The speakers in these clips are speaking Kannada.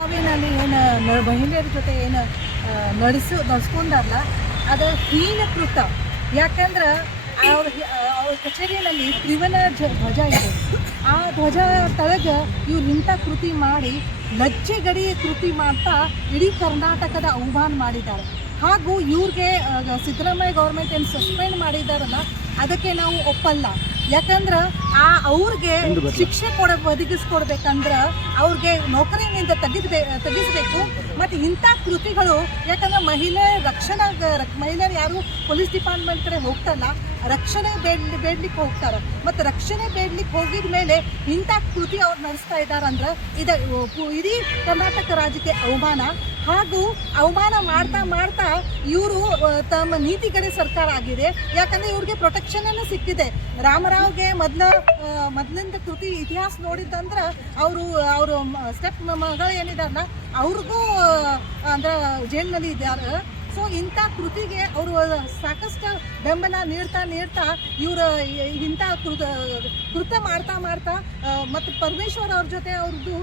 ಬೆಳಗಾವಿನಲ್ಲಿ ಏನು ಮಹಿಳೆಯರ ಜೊತೆ ಏನು ನಡೆಸ್ಕೊಂಡಾರಲ್ಲ ಅದು ಹೀನ ಕೃತ. ಯಾಕಂದ್ರೆ ಅವ್ರ ಕಚೇರಿಯಲ್ಲಿ ತ್ರಿವರ್ಣ ಧ್ವಜ ಇದೆ. ಆ ಧ್ವಜ ತಳಗೆ ಇವ್ರು ಇಂಥ ಕೃತಿ ಮಾಡಿ ಲಜ್ಜೆಗಡಿ ಕೃತಿ ಮಾಡ್ತಾ ಇಡೀ ಕರ್ನಾಟಕದ ಅವಮಾನ ಮಾಡಿದ್ದಾರೆ. ಹಾಗೂ ಇವ್ರಿಗೆ ಸಿದ್ದರಾಮಯ್ಯ ಗೌರ್ಮೆಂಟ್ ಏನು ಸಸ್ಪೆಂಡ್ ಮಾಡಿದಾರಲ್ಲ ಅದಕ್ಕೆ ನಾವು ಒಪ್ಪಲ್ಲ. ಯಾಕಂದ್ರೆ ಅವ್ರಿಗೆ ಶಿಕ್ಷೆ ಒದಗಿಸ್ಕೊಡ್ಬೇಕಂದ್ರೆ ಅವ್ರಿಗೆ ನೌಕರಿಯಿಂದ ತೆಗಿಸ್ಬೇಕು. ಮತ್ತು ಇಂಥ ಕೃತಿಗಳು ಯಾಕಂದ್ರೆ ಮಹಿಳೆಯರು ಯಾರು ಪೊಲೀಸ್ ಡಿಪಾರ್ಟ್ಮೆಂಟ್ ಕಡೆ ಹೋಗ್ತಲ್ಲ, ರಕ್ಷಣೆ ಬೇಡ್ಲಿಕ್ಕೆ ಹೋಗ್ತಾರೆ. ಮತ್ತು ರಕ್ಷಣೆ ಬೇಡ್ಲಿಕ್ಕೆ ಹೋಗಿದ ಮೇಲೆ ಇಂಥ ಕೃತಿ ಅವ್ರು ನಡೆಸ್ತಾ ಇದ್ದಾರಂದ್ರೆ ಇಡೀ ಕರ್ನಾಟಕ ರಾಜ್ಯಕ್ಕೆ ಅವಮಾನ. ಹಾಗೂ ಅವಮಾನ ಮಾಡ್ತಾ ಇವರು ತಮ್ಮ ನೀತಿಗಡೆ ಸರ್ಕಾರ ಆಗಿದೆ. ಯಾಕಂದರೆ ಇವ್ರಿಗೆ ಪ್ರೊಟೆಕ್ಷನನ್ನು ಸಿಕ್ಕಿದೆ. ರಾಮರಾವ್ಗೆ ಮೊದಲಿಂದ ಕೃತಿ ಇತಿಹಾಸ ನೋಡಿದ್ದಂದ್ರೆ ಅವರು ಸ್ಟೆಪ್ ಮಗಳು ಏನಿದಾರಲ್ಲ ಅವ್ರಿಗೂ ಅಂದ್ರೆ ಜೈಲಿನಲ್ಲಿ ಇದ್ದಾರೆ. ಸೊ ಇಂಥ ಕೃತಿಗೆ ಅವರು ಸಾಕಷ್ಟು ಬೆಂಬಲ ನೀಡ್ತಾ ಇವರು ಇಂಥ ಕೃತ ಮಾಡ್ತಾ ಮತ್ತು ಪರಮೇಶ್ವರ್ ಅವ್ರ ಜೊತೆ ಅವ್ರದ್ದು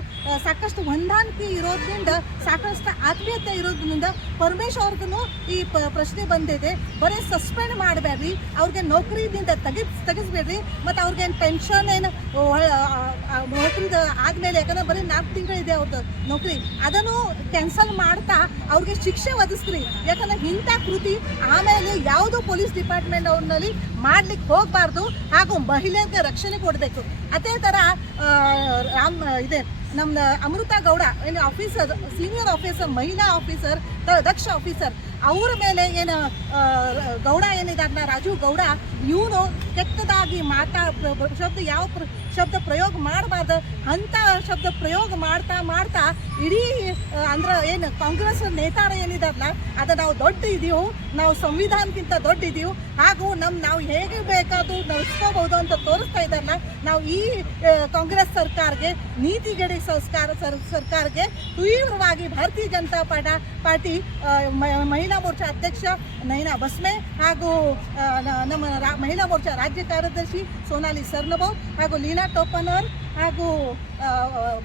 ಸಾಕಷ್ಟು ಹೊಂದಾಣಿಕೆ ಇರೋದ್ರಿಂದ, ಸಾಕಷ್ಟು ಆತ್ಮೀಯತೆ ಇರೋದ್ರಿಂದ ಪರಮೇಶ್ವರ್ ಅವ್ರಿಗೂ ಈ ಪ್ರಶ್ನೆ ಬಂದಿದೆ. ಬರೀ ಸಸ್ಪೆಂಡ್ ಮಾಡಬೇಡ್ರಿ, ಅವ್ರಿಗೆ ನೌಕರಿಯಿಂದ ತೆಗಿಸ್ಬೇಡ್ರಿ. ಮತ್ತು ಅವ್ರಿಗೇನು ಪೆನ್ಷನ್ ಏನು ನೌಕರಿದ ಆದಮೇಲೆ, ಯಾಕಂದ್ರೆ ಬರೀ 4 ತಿಂಗಳಿದೆ ಅವ್ರದ್ದು ನೌಕರಿ, ಅದನ್ನು ಕ್ಯಾನ್ಸಲ್ ಮಾಡ್ತಾ ಅವ್ರಿಗೆ ಶಿಕ್ಷೆ ಒದಗಿಸ್ರಿ. ಯಾಕಂದ್ರೆ ಇಂಥ ಕೃತಿ ಆಮೇಲೆ ಯಾವುದೋ ಪೊಲೀಸ್ ಡಿಪಾರ್ಟ್ಮೆಂಟ್ ಅವ್ರಲ್ಲಿ ಮಾಡ್ಲಿಕ್ಕೆ ಹೋಗಬಾರ್ದು. ಹಾಗೂ ಮಹಿಳೆಯರಿಗೆ ರಕ್ಷಣೆ ಕೊಡಬೇಕು. ಅದೇ ಥರ ಇದೆ ನಮ್ದು ಅಮೃತ ಗೌಡ ಏನು ಆಫೀಸರ್, ಸೀನಿಯರ್ ಆಫೀಸರ್, ಮಹಿಳಾ ಆಫೀಸರ್, ದಕ್ಷ ಆಫೀಸರ್, ಅವ್ರ ಮೇಲೆ ಏನು ಗೌಡ ಏನಿದಾರಲ್ಲ ರಾಜು ಗೌಡ, ಇವನು ಕೆಟ್ಟದಾಗಿ ಶಬ್ದ ಪ್ರಯೋಗ ಮಾಡಬಾರ್ದು ಅಂಥ ಶಬ್ದ ಪ್ರಯೋಗ ಮಾಡ್ತಾ ಇಡೀ ಅಂದ್ರೆ ಏನು ಕಾಂಗ್ರೆಸ್ ನೇತಾರ ಏನಿದಾರಲ್ಲ ಅದು ನಾವು ದೊಡ್ಡ ಇದೀವು, ನಾವು ಸಂವಿಧಾನಕ್ಕಿಂತ ದೊಡ್ಡ ಇದೀವು, ಹಾಗೂ ನಾವು ಹೇಗೆ ಬೇಕಾದ್ರೂ ನಡೆಸ್ಕೋಬಹುದು ಅಂತ ತೋರಿಸ್ತಾ ಇದ್ದಾರಲ್ಲ. ನಾವು ಈ ಕಾಂಗ್ರೆಸ್ ಸರ್ಕಾರಕ್ಕೆ, ನೀತಿಗಡಿ ಸರ್ಕಾರಕ್ಕೆ ತೀವ್ರವಾಗಿ ಭಾರತೀಯ ಜನತಾ ಪಾರ್ಟಿ ಮಹಿಳಾ ಮೋರ್ಚಾ ಅಧ್ಯಕ್ಷ ನೈನಾ ಬಸ್ಮೆ ಹಾಗೂ ನಮ್ಮ ಮಹಿಳಾ ಮೋರ್ಚಾ ರಾಜ್ಯ ಕಾರ್ಯದರ್ಶಿ ಸೋನಾಲಿ ಸರ್ನಬೌರ್ ಹಾಗೂ ಲೀನಾ ಟೋಪನವರ್ ಹಾಗೂ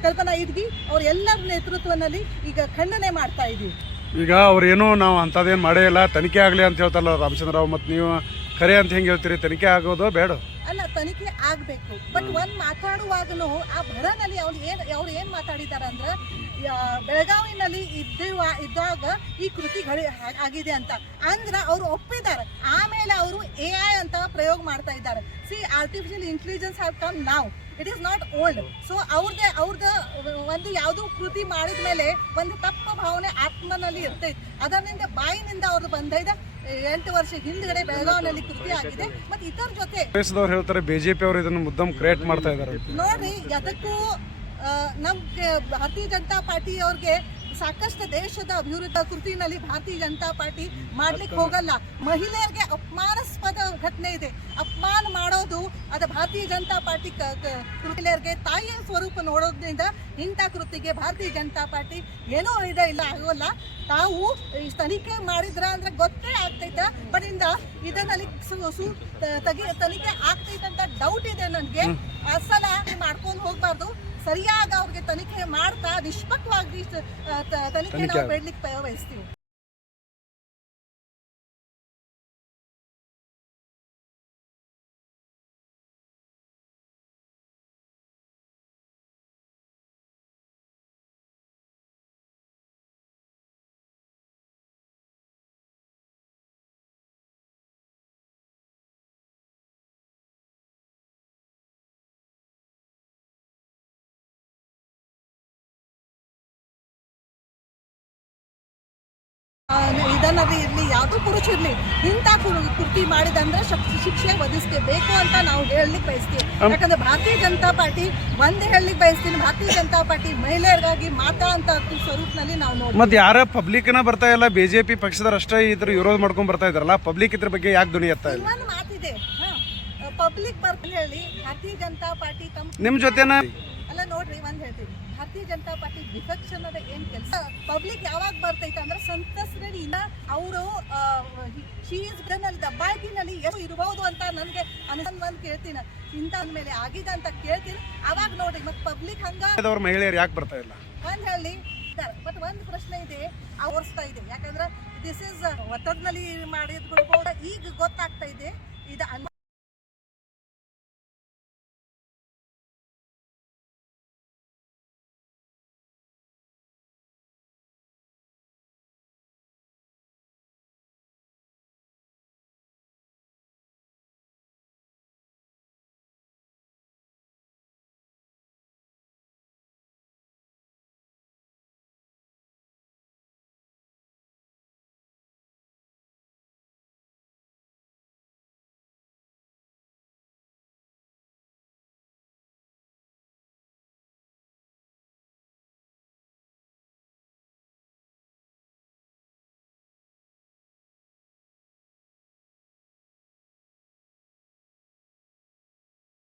ಕಲ್ಪನಾ ಇಡ್ಗಿ ಅವರೆಲ್ಲರ ನೇತೃತ್ವದಲ್ಲಿ ಈಗ ಖಂಡನೆ ಮಾಡ್ತಾ ಇದ್ದೀವಿ. ಈಗ ಅವ್ರೇನು ನಾವು ಅಂಥದ್ದೇನು ಮಾಡೇ ಇಲ್ಲ, ತನಿಖೆ ಆಗಲಿ ಅಂತ ಹೇಳ್ತಾರಲ್ಲ ರಾಮಚಂದ್ರ ರಾವ್. ಮತ್ತು ನೀವು ಖರೆ ಅಂತ ಹೆಂಗೆ ಹೇಳ್ತೀರಿ? ತನಿಖೆ ಆಗೋದು ಬೇಡ ಅಲ್ಲ, ತನಿಖೆ ಆಗಬೇಕು. ಬಟ್ ಒಂದು ಮಾತಾಡುವಾಗಲೂ ಆ ಭರನಲ್ಲಿ ಅವ್ರು ಏನು ಮಾತಾಡಿದ್ದಾರೆ ಅಂದ್ರೆ ಬೆಳಗಾವಿನಲ್ಲಿ ಇದ್ದಾಗ ಈ ಕೃತಿ ಆಗಿದೆ ಅಂತ ಅಂದ್ರೆ ಅವರು ಒಪ್ಪಿದ್ದಾರೆ. ಆಮೇಲೆ ಅವರು AI ಅಂತ ಪ್ರಯೋಗ ಮಾಡ್ತಾ ಇದ್ದಾರೆ. Artificial intelligence have come now, it is not old. So ಅವ್ರದ್ದು ಒಂದು ಯಾವುದೋ ಕೃತಿ ಮಾಡಿದ ಮೇಲೆ ಒಂದು ತಪ್ಪ ಭಾವನೆ ಆತ್ಮನಲ್ಲಿ ಇರ್ತೈತೆ. ಅದರಿಂದ ಬಾಯಿನಿಂದ ಅವ್ರದ್ದು ಬಂದೈದ 8 ವರ್ಷ ಹಿಂದ್ಗಡೆ ಬೆಳಗಾವಿನಲ್ಲಿ ಕೃತಿ ಆಗಿದೆ. ಮತ್ತೆ ಇತರ ಜೊತೆ ಹೇಳ್ತಾರೆ BJP ಅವರು ಇದನ್ನು ಮುದ್ದಂ ಕ್ರಿಯೇಟ್ ಮಾಡ್ತಾ ಇದ್ದಾರೆ. ನೋಡ್ರಿ, ಅದಕ್ಕೂ ನಮ್ಮ ಭಾರತೀಯ ಜನತಾ ಪಾರ್ಟಿ ಅವ್ರಿಗೆ ಸಾಕಷ್ಟು ದೇಶದ ಅಭಿವೃದ್ಧಿ ಕೃತಿನಲ್ಲಿ ಭಾರತೀಯ ಜನತಾ ಪಾರ್ಟಿ ಮಾಡ್ಲಿಕ್ಕೆ ಹೋಗಲ್ಲ. ಮಹಿಳೆಯರಿಗೆ ಅಪಮಾನಾಸ್ಪದ ಘಟನೆ ಇದೆ. ಅಪಮಾನ ಮಾಡೋದು ಅದು ಭಾರತೀಯ ಜನತಾ ಪಾರ್ಟಿ ಮಹಿಳೆಯರಿಗೆ ತಾಯಿಯ ಸ್ವರೂಪ ನೋಡೋದ್ರಿಂದ ಇಂಥ ಕೃತಿಗೆ ಭಾರತೀಯ ಜನತಾ ಪಾರ್ಟಿ ಏನೋ ಇಲ್ಲ ಆಗೋಲ್ಲ. ತಾವು ತನಿಖೆ ಮಾಡಿದ್ರ ಅಂದ್ರೆ ಗೊತ್ತೇ ಆಗ್ತೈತ. ಬಟ್ ಇದರಲ್ಲಿ ತನಿಖೆ ಆಗ್ತೈತಂತ ಡೌಟ್ ಇದೆ ನನಗೆ. ಅಸಲ ಮಾಡ್ಕೊಂಡು ಹೋಗ್ಬಾರ್ದು. ಸರಿಯಾಗಿ ಅವ್ರಿಗೆ ತನಿಖೆ ಮಾಡ್ತಾ ನಿಷ್ಪಕ್ಷವಾಗಿ ತನಿಖೆ ನಾವು ಬೇಡ್ಲಿಕ್ಕೆ ಬಯಸ್ತೀವಿ. ಇದನ್ನಲ್ಲಿ ಇರಲಿ, ಯಾವುದೋ ಪುರುಷ ಇರಲಿ, ಇಂಥ ಕೃತಿ ಮಾಡಿದಂದ್ರೆ ಶಿಕ್ಷೆ ಒದಗಿಸಬೇಕು ಅಂತ ನಾವು ಹೇಳಲಿಕ್ಕೆ ಬಯಸ್ತೀವಿ. ಯಾಕಂದ್ರೆ ಭಾರತೀಯ ಜನತಾ ಪಾರ್ಟಿ ಒಂದೇ ಹೇಳಲಿಕ್ಕೆ ಬಯಸ್ತೀನಿ, ಭಾರತೀಯ ಜನತಾ ಪಾರ್ಟಿ ಮಹಿಳೆಯರಿಗಾಗಿ ಅಂತ ಸ್ವರೂಪದಲ್ಲಿ ನಾವು ನೋಡಿ. ಮತ್ತೆ ಯಾರ ಪಬ್ಲಿಕ್ನ ಬರ್ತಾ ಇಲ್ಲ, BJP ಪಕ್ಷದರಷ್ಟೇ ಇದ್ರ ವಿರೋಧ ಮಾಡ್ಕೊಂಡ್ ಬರ್ತಾ ಇದಾರಲ್ಲ, ಪಬ್ಲಿಕ್ ಇದ್ರ ಬಗ್ಗೆ ಯಾಕೆ ಧ್ವನಿ ಎತ್ತಾ ಇಲ್ಲ? ಇನ್ನೊಂದು ಮಾತಿದೆ, ಪಬ್ಲಿಕ್ ಬರ್ತಾ ಹೇಳಿ ಭಾರತೀಯ ಜನತಾ ಪಾರ್ಟಿ ನಿಮ್ ಜೊತೆನ ಅಲ್ಲ. ನೋಡ್ರಿ, ಒಂದ್ ಹೇಳ್ತೀವಿ, ಭಾರತೀಯ ಜನತಾ ಪಾರ್ಟಿ ವಿಪಕ್ಷ ಅನ್ನೋದು ಏನ್ ಕೆಲಸ. ಪಬ್ಲಿಕ್ ಯಾವಾಗ ಬರ್ತೈತೆ ಅಂದ್ರೆ ಸಂತಸರಲ್ಲಿ ಅವರು ದಬ್ಬಾಳಿನಲ್ಲಿ ಎಷ್ಟು ಇರಬಹುದು ಅಂತ ನನಗೆ ಅನುಸಂಧಾನ ಕೇಳ್ತೀನಿ. ಇಂಥ ಮೇಲೆ ಆಗಿದೆ ಅಂತ ಕೇಳ್ತೀನಿ. ಅವಾಗ ನೋಡ್ರಿ, ಮತ್ತೆ ಪಬ್ಲಿಕ್ ಹಂಗ ಮಹಿಳೆಯರು ಯಾಕೆ ಬರ್ತಾ ಇಲ್ಲ ಒಂದ್ ಹೇಳಿ ಒಂದು ಪ್ರಶ್ನೆ ಇದೆ ಆವರಿಸ್ತಾ ಇದೆ. ಯಾಕಂದ್ರೆ ದಿಸ್ ಇಸ್ ಒತ್ತಡದಲ್ಲಿ ಮಾಡಿದ್ ಬಿಡ್ಬೋದು. ಈಗ ಗೊತ್ತಾಗ್ತಾ ಇದೆ ಇದು